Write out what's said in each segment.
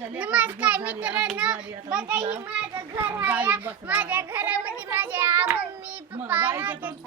नमस्कार मित्रांनो बघा ही माझं घर आहे. माझ्या घरामध्ये माझ्या मम्मी पप्पा राहतात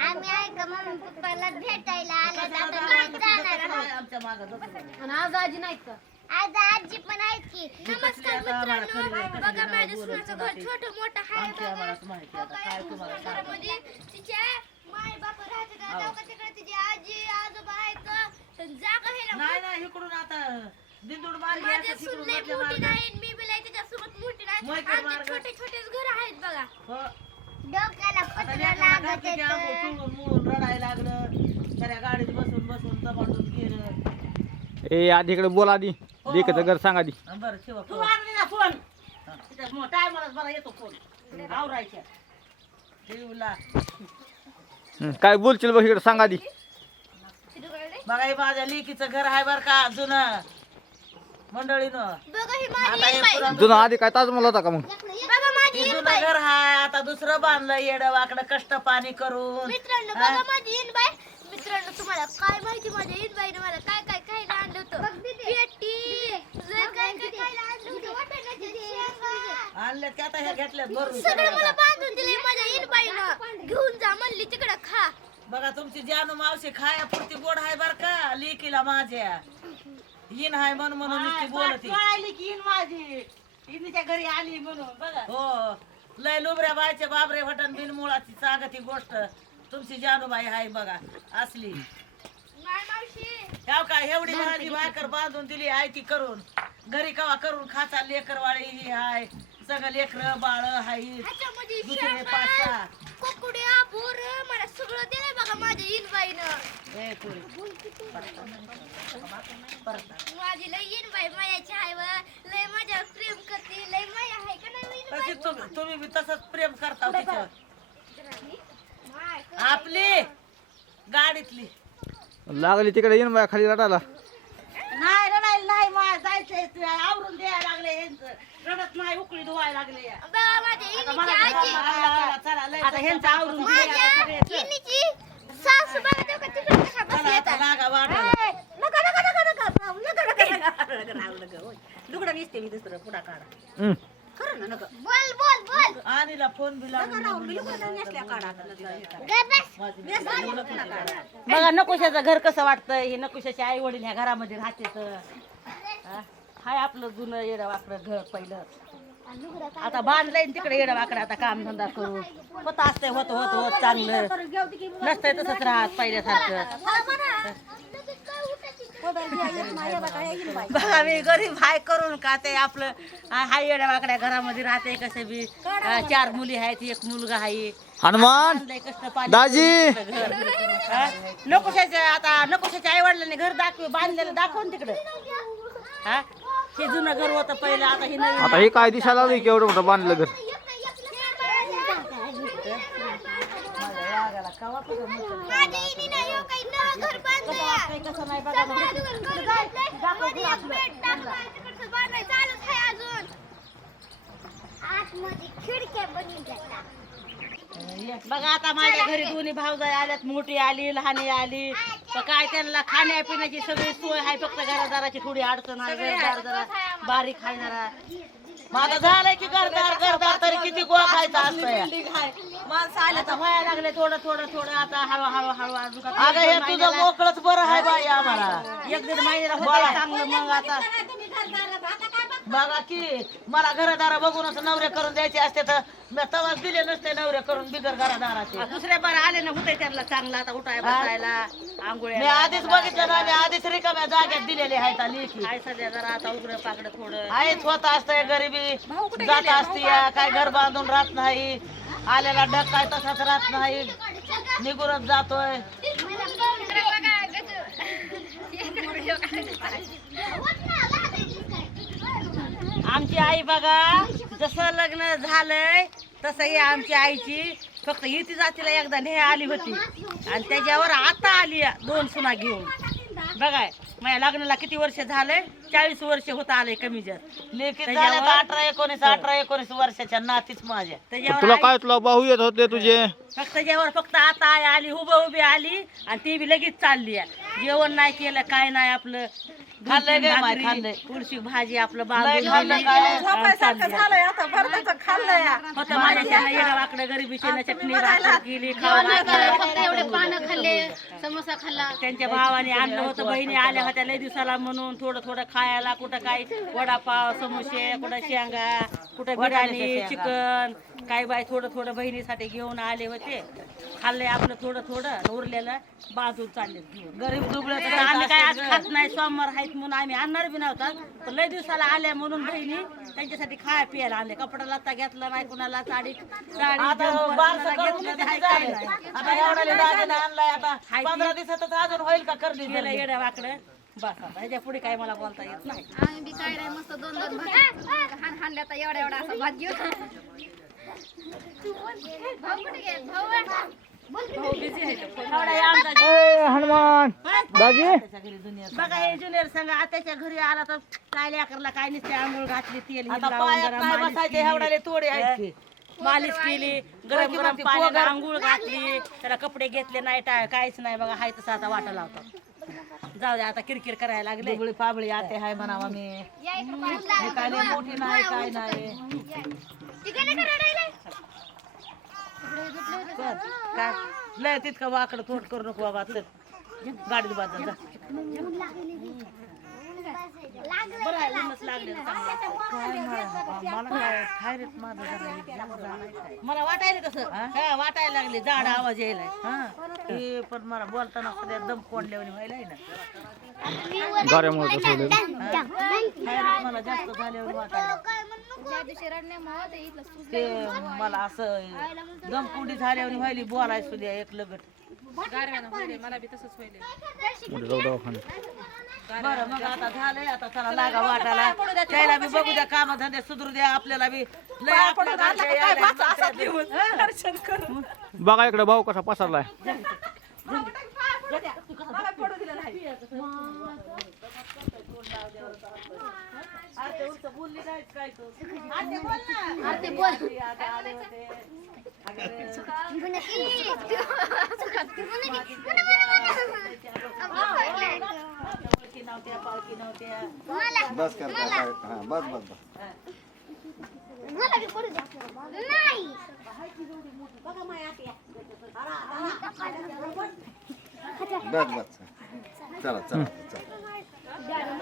आम्ही आहे का मम्मी पप्पाला भेटायला आलो आता जाणार आहोत. आणि आज आजी नाहीत का? आज आजी पण आहेत की. नमस्कार मित्रांनो बघा माझ्या सुनाचं घर छोटं मोठं आहे बघा. बघा या घरामध्ये तिच्या माय बाप राहतात. जाऊ का तिकडे तिची आजी आजोबा आहेत तर जागा आहे ना नाही नाही इकडून आता मार्गी माझ्या असं तिकडून सुनले मधल्या मोठी मार्गाने. नाही मी बी लय त्याच्यासोबत मोठी नाही मोठे आमचे मार्ग. छोटे छोटेच घर आहेत बघा. हो. डोक्याला आता पत्र लेकराला लागत येतं. चुळून मुळून रडायला लागलं. सगळ्या गाडीत बसून बसून दबाडून गेलं. ए आधी इकडे बोला आधी. लेकचं घर सांग आधी. हा, बरं ठेवा तू आणली ना फोन. तिच्या टायमालाच बरा येतो फोन. आवरायच्या ठेवला हं, काय बोलशील बघ इकडे सांग आधी. बघा हे माझ्या लेकीचं घर आहे बर का जुनं. मंडळीनं. बघा ही आता माझी इनबाई. पुरा- जुना आधी काय ताजमहल होता का मग? बघा माझी हे इनबाई. जुनं घर हाय आता दुसरं बांधलं येडं वाकडं कष्ट पाणी करून. मित्रांनो? बघा माझी इनबाई मित्रांनो तुम्हाला काय माहिती माझ्या इनबाईने मला काय काय काय आणलं होतं? पेटी. लय काय काय काय आणलं होतं. वाटाण्याच्या शेंगा. आणले की आता हे घेतल्यात भरून सगळं मला सगळ्या. बांधून दिलंय माझ्या इनबाईनं घेऊन जा म्हणली तिकडं खा. बघा तुमची जानू मावशी खाया पुरती गोड आहे बर का लेकीला माझ्या. येईन हाय म्हणून म्हणून नुसती बोलती. की इन माझी. इनीच्या घरी आली म्हणून बघा. हो लय लुबऱ्या बायच्या बाबरे हटन बिनमुळाची सांगती गोष्ट. तुमची जानूबाई हाय बघा असली. ह्याव का एवढी भाजी भाकर बांधून दिली आहे ती करून. घरी कवा करून खाता लेकर वाळी ही हाय. सगळं लेकर बाळ हाय ह्याच्यामध्ये दुसरे पाच शेंगा सहा कोकुड्या बोर मला सगळं दिलंय बघा माझ्या इनबाईनं. ए, पुरी. परत. माझी लय इनबाई मायाची आहे व लय माझ्यावर प्रेम करते. लय माया आहे का नाही तशी इनबाई? तुम्ही तुम्ही बी तसंच प्रेम करता तिच्यावर. माय, आपली गाडीतली. लागली तिकडे येईन बाया खाली रडायला. नाही रडायला नाही मा जायचंय ते आवरून ह्यांचं रडत नाही उकळी धुवायला लागले आता ह्यांचं आवरून बघा लुगडं मी दुसरं पुढा काढा खरं ना बोल बोल बोल फोन बिला बघा नकुशाचं घर कसं वाटतं हे नकुशाचे आई वडील ह्या घरामध्ये राहते तर हाय आपलं जुनं येडं वाकडं घर पहिलं आता बांधलंय तिकडे येडं वाकडं आता काम धंदा करून होत असतंय होत होत होत चांगलं नसतंय तसंच राहत पहिल्यासारखं बघा मी गरीब हाय करून का ते आपलं हा- हाय येड्या वाकड्या घरामध्ये राहते कसे बी चार मुली आहेत एक मुलगा आहे हनुमान दाजी! करून घर. हा? नकोशाचे आता नकोशाच्या आई वडिलांनी घर दाखव बांधलेलं दाखव ना तिकडं हा हे जुनं पहिलं आता हे आता हे काय दिसायला लागलं की एवढं मोठं बांधलं घर? कसं नाही बघा बघा आता माझ्या घरी दोन्ही भावजाई आल्यात मोठी आली लहानी आली. तर काय त्यांना खाण्यापिण्याची सगळी सोय आहे फक्त घरादाराची थोडी अडचण आहे घरदार जरा बारीक आहे जरा. माझं झालंय की घरदार घरदार तरी किती गोळा खायचा असतंय. माणसं आले तर व्हायला लागले थोडं थोडं थोडं आता हळू हळू हळू अजून का अगं हे तुझं मोकळच बरं आहे बाई आम्हाला. एक दीड महिन्याला होतं चांगलं मग आता बघा की मला घरदार बघूनच नवरे करून द्यायचे असते तर मी तवाच दिले नसते नवरे करून बिगर घरदाराचे. दुसऱ्या बार आले ना होते त्यांना चांगलं. आता उठाय बसायला मी आंघोळ्या आधीच बघितलं ना मी आधीच रिकाम्या जाग्यात दिलेले आहेत लेखी. काय सध्या जरा आता उघडं पाकडं थोडं. आहेच होत असतंय गरिबी. जात असते या काय घर बांधून राहत नाही. आलेला काय तसाच राहत नाही. निघूनच जातोय. आमची आई बघा जसं लग्न झालंय तसं ही आमची आईची. फक्त इथे जातीला एकदा नेह आली होती. आणि त्याच्यावर आता आली दोन सुना घेऊन. बघाय माझ्या लग्नाला किती वर्ष झालंय? चाळीस वर्ष होत आले कमी जास्त. झाल्या तर अठरा एकोणीस अठरा एकोणीस वर्षाच्या नातीच माझ्या. त्याच्यावर तुला काय तुला भाऊ येत होते तुझे? फक्त जेवण फक्त आता आई आली उभं उभी आली आणि ती बी लगेच चालली आहे. जेवण नाही केलं काय नाही आपलं. खाल्लंय माय, भाजी आपलं बाजूला खाल्लं काय? होतं माझ्या येडं वाकडं गरिबीची चटणी फक्त एवढे पानं खाल्ले समोसा खाल्ला. त्यांच्या भावाने आणलं होतं बहिणी आल्या होत्या लय दिवसाला म्हणून थोडं थोडं खायला कुठं काय वडापाव समोसे कुठं शेंगा कुठं बिर्याणी. चिकन काय बाय थोडं थोडं बहिणीसाठी घेऊन आले होते. खाल्ले आपलं थोडं थोडं उरलेलं बाजून चालले. गरीब दुबळं तर आम्ही काय आज खात नाही सोमवार आहेत म्हणून आम्ही आणणार बी नव्हता. पण लय दिवसाला आल्या म्हणून बहिणी त्यांच्यासाठी खाया पियाला आणले. कपडा लत्ता घेतला नाही कुणाला साडी साडी घेतलं होईल का करली गेलं येड्या वाकडं. बस आता ह्याच्या पुढे काय मला बोलता येत नाही. आम्ही बी काय नाही मस्त दोन दोन भात हाण हाणल्या तर एवढा एवढा असा भात घेऊन. भाऊ कुठे गेले भाऊ एवढा आहे आमचा ए, हनुमान दाजी? बघा हे ज्युनियर संघ आत्याच्या घरी आला तर काय लेकरला काय नसते आंघोळ घातली तेल आता हिंग लावून पायात जरा नाही मालिश बसायचे केली. एवढ्याले तोडे आहेत की. मालिश केली गरम गरम पाण्यात. आंघोळ घातली त्याला कपडे घेतले नाही टाळ काहीच नाही बघा हाय तसं आता वाटा लावतो जाऊ दे आता किरकिर करायला लागले. दुबळी पाबळी आते हाय म्हणावा मी. मी काय लय मोठी नाही काय नाही. चल, काय लय तितकं वाकडं तोंड करू नको बाबा चल. गाडीत बाजार जा. मला काय माझं वाटायला कसं हा वाटायला लागले जाड आवाज यायला हा पण मला बोलताना सध्या दम कोंडल्यावर व्हायला आहे ना थायरॉइड मला जास्त झाल्यावर वाटायला ज्या दिवशी रडण्यामुळं ते इथलं सुजलं. ते मला असं दमकुंडी झाल्यावर व्हायली बोलाय सुद्धा एक लगट. कुठे जाऊ दवाखान्यात. बरं मग आता झालंय आता चला लागा वाटायला. त्याला बी बघू द्या काम धंदे सुधरू द्या आपल्याला बी लय आपल्या घरचे यायला. बघा इकडे भाऊ कसा पसरलाय. बस कर हा, बस बस बस. नाही बस बस. चला चला चला.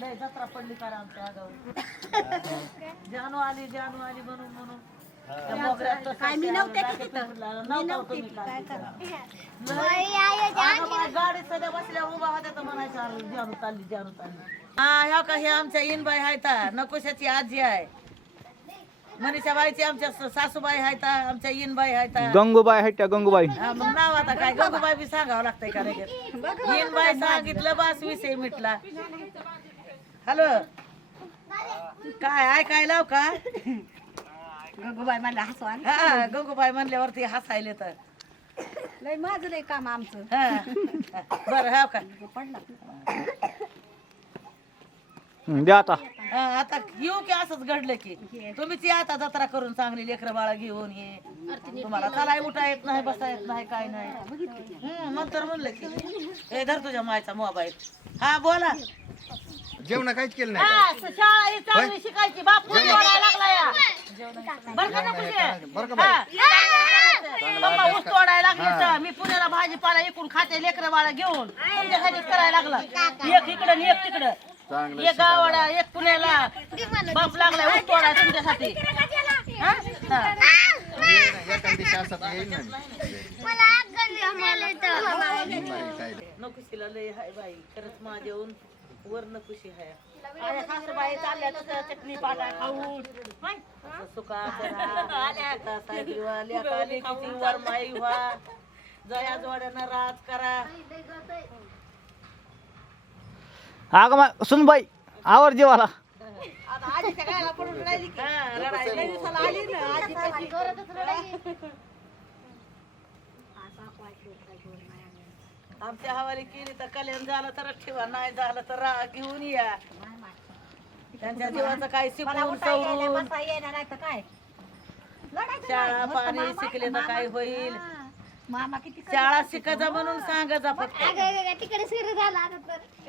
नाही जत्रा पडली आमच्या आगावर. जानू आली जानू आली म्हणून. म्हणून त्या मोगऱ्यात हो गाडीत सध्या बसल्यावर उभा होत्या तर म्हणायचं अरे जानू चालली जानू चालली. हा ह्या का हे आमच्या इनबाई आहेत नकोशाची आजी आहे. मनीषा बाईची आमच्या स- सासूबाई आहेत आमच्या इनबाई आहेत गंगूबाई आहेत त्या गंगूबाई. हा, मग नाव आता काय? गंगूबाई बी सांगावं लागतंय का लगेच? इनबाई सांगितलं बस विषय मिटला. हॅलो? काय ऐकाय लाव का? गंगूबाई म्हणला हसवा हा गंगूबाई म्हणल्यावरती हसायले तर. लय माझं लय काम आमचं. हा. बरं हा का? हं, द्या आता. आता येऊ की असंच घडलं की? तुम्हीच या आता जत्रा करून चांगली लेकरं बाळा घेऊन ये. तुम्हाला चला उठा येत नाही बसा येत नाही काय नाही. हम्म, नंतर म्हणलं की ए धर तुझ्या मायचा मोबाईल. हा बोला. जेवण काहीच केलं नाही हा, शाळा ही चांगली शिकायची. बापू बोलायला लागला या. बरं का नको शे? बरं का बाई? हा. पप्पा ऊस तोडायला लागले तर मी पुण्याला भाजीपाला इकून खाते लेकरं बाळा घेऊन. तुमच्यासाठी करायला लागला. एक इकडं आणि एक तिकडं. एक गावाला एक पुण्याला बाप लागलाय ऊस तुमच्यासाठी हा? हा. असं. नकुशीला लय हाय बाई खरंच माझ्याहून वर नकुशी हाय अरे सासूबाई चालल्या तसं चटणी पाटा खाऊन हाय. असं सुका करा सुका साहेबी व्हा, लेका लेकीची वर माई व्हा जया जोड्यानं राज करा अगं मा सुनबाई आवर जेवाला आता आजीच्या गायला पडून राहिली की हा, रडायला. लई दिवसाला आली ना आजी कशी जोरातच रडायची. आमच्या हवाली केली तर कल्याण झालं तर ठेवा नाही झालं तर रा- घेऊन या. त्यांच्या जीवाचं काय शिकवून सवरून शाळा पाणी शिकले तर काय होईल? मामा किती शाळा शिकायचा म्हणून सांगायचा फक्त. अगं, अगं, अगं, तिकडे सुरू झाला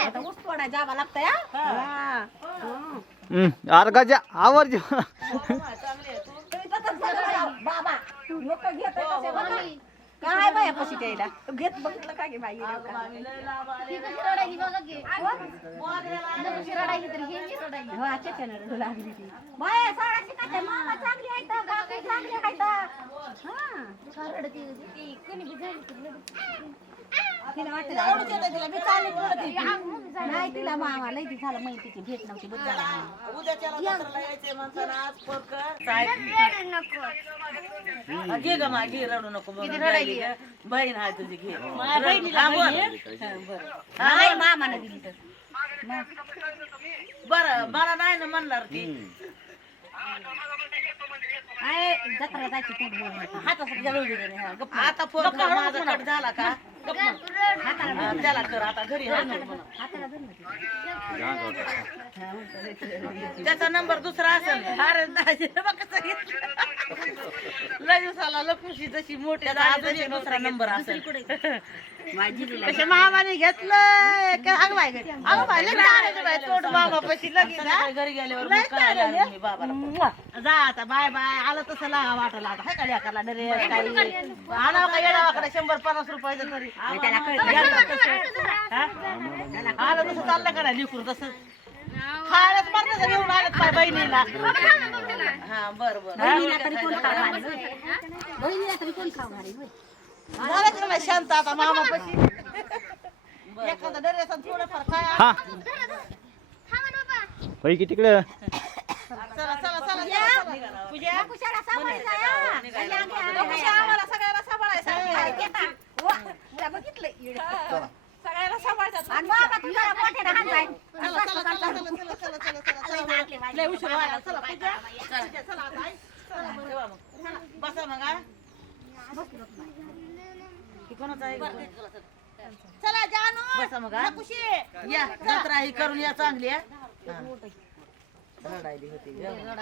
आता ऊस जावं हा. हम्म, गजा आवर बाबा. लोक घेत काय बाया पशी द्यायला घेत बघितलं का गे बाई? ती कशी रडायची बघा की ती कशी रडायची तर हे हो लागली ती. बाया साडा शिकायच्या मामा चांगली आहे तर काकू चांगली आहे तर हा. का रडती होती? ती कोणी बी झाली तर रडती. तिला वाटलं नाही तिला मावा लई झालं माहिती तिची भेट नव्हती बघ घे ग मा घे रडू नको बहीण आहे तुझी घे. मामानं दिली तर. बर मला नाही ना म्हणणार ती. आहे जत्रा जायची हातासाठी आता फोन माझा कट झाला का? घरी त्याचा नंबर दुसरा असेल. लय दिवसाला जशी मोठ्या दुसरा नंबर असेल कशा मामाने घेतलंय मामा पशी घरी गेल्यावर जा आता बाय बाय. आलं तसं ला वाटायला आता. हाय का लेकरला? नरे काही आणावं का येणावाकडे? शंभर पन्नास रुपयाचं तरी. आलं तसं चाललं का नाही तसं? खायलाच घेऊन बहिणीला. नाही. शांत आता मामा एखादा तिकडे. पूजा कुशाला सांभाळायचा. निघायला. या, घ्या, नको घ्या. आम्हाला सगळ्याला सांभाळायचं काय घेता? वा, तुला बघितलं इकडं. सगळ्याला सांभाळायचं आणि बाबा तुझ्या मोठ्याने हात आहे. चला चला चला चला चला चला चला चला चला लय उशीर व्हायला चला पूजा पूजा, चला आता आई. चला, ठेवा मग. चला, बसा मग हा. हे कोणाचं आहे? चला जानू बसा मग हा. या जत्रा ही करून या चांगली हा. रडायली होती ग.